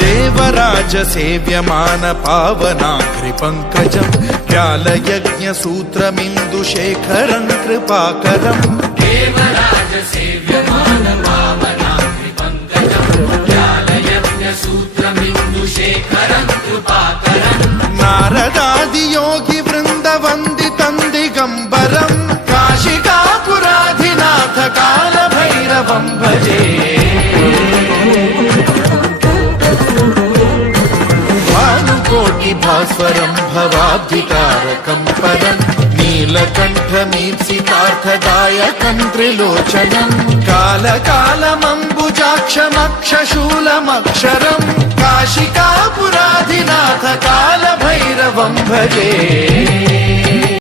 देवराज सेव्यमान पावनाघ्रि पंकजं व्यालयज्ञ सूत्रमिन्दुशेखरं कृपाकरं देवराज सेव्यमान पावनाघ्रि पंकजं व्यालयज्ञ सूत्रमिन्दुशेखरं कृपाकरं नारदादि योगी वृन्द वन्दितं दिगम्बरं काशिकापुराधिनाथ कालभैरवं भजे कोटि भास्वरं भवाब्धिकारकं परं नीलकण्ठमीप्सितार्थदायकं त्रिलोचनं कालकालमम्बुजाक्षमक्षशूलमक्षरं काशिकापुराधिनाथ कालभैरवं भजे।